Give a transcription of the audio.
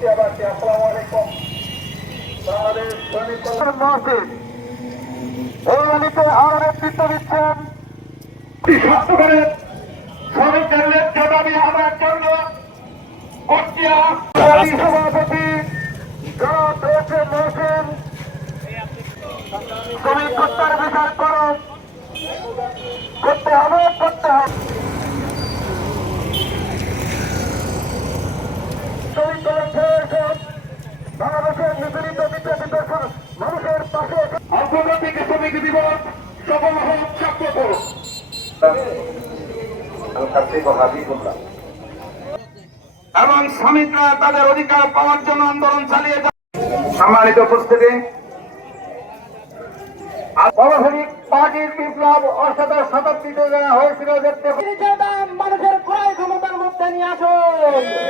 আসসালামু আলাইকুম। বাংলাদেশ শ্রমিক কল্যাণ মহাসচিব এই র্যালিতে আরো নেতৃত্ব দিচ্ছেন করেন শ্রমিকদের ন্যায্য দাবি আদায়ের জন্য সভাপতি জনাব রয়েছেন মহসিন শ্রমিক হত্যার বিচার করুন করতে হবে শ্রমিক কল্যাণ বাংলাদেশের নিপীড়িত বিতাড়িত মানুষের পাশে আন্তর্জাতিক শ্রমিক দিবস সফল হোক সাক্ষ্য করুন। এবং শ্রমিকরা তাদের অধিকার পাওয়ার জন্য আন্দোলন চালিয়ে যান। সম্মানিত উপস্থিতি, সাংগঠনিক পার্টির বিপ্লব অষ্টাদশ শতাব্দীতে যারা হয়েছিল দেখতে মানুষের ক্রয় ক্ষমতার মধ্যে নিয়ে আসুন।